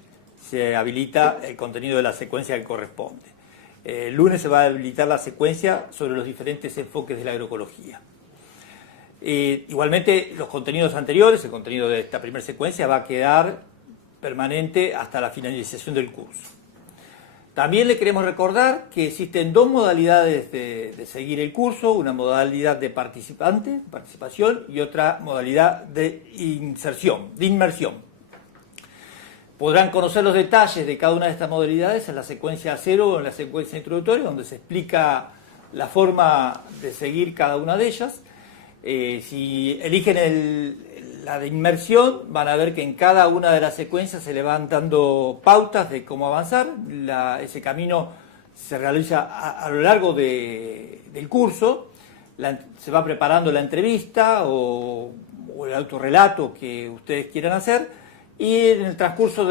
se habilita el contenido de la secuencia que corresponde. El lunes se va a habilitar la secuencia sobre los diferentes enfoques de la agroecología. Igualmente, los contenidos anteriores, el contenido de esta primera secuencia, va a quedar permanente hasta la finalización del curso. También le queremos recordar que existen dos modalidades de seguir el curso, una modalidad de participación y otra modalidad de inmersión. Podrán conocer los detalles de cada una de estas modalidades en la secuencia 0 o en la secuencia introductoria, donde se explica la forma de seguir cada una de ellas. Si eligen la de inmersión, van a ver que en cada una de las secuencias se le van dando pautas de cómo avanzar. Ese camino se realiza a lo largo del curso. Se va preparando la entrevista o el autorrelato que ustedes quieran hacer. Y en el transcurso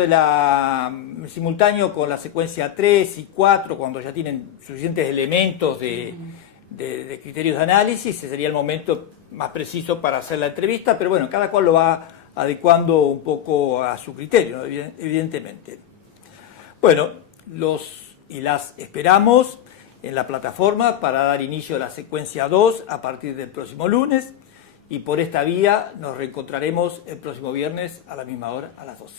simultáneo con la secuencia 3 y 4, cuando ya tienen suficientes elementos de criterios de análisis, ese sería el momento más preciso para hacer la entrevista, pero bueno, cada cual lo va adecuando un poco a su criterio, ¿no? Evidentemente. Bueno, las esperamos en la plataforma para dar inicio a la secuencia 2 a partir del próximo lunes, y por esta vía nos reencontraremos el próximo viernes a la misma hora, a las 12.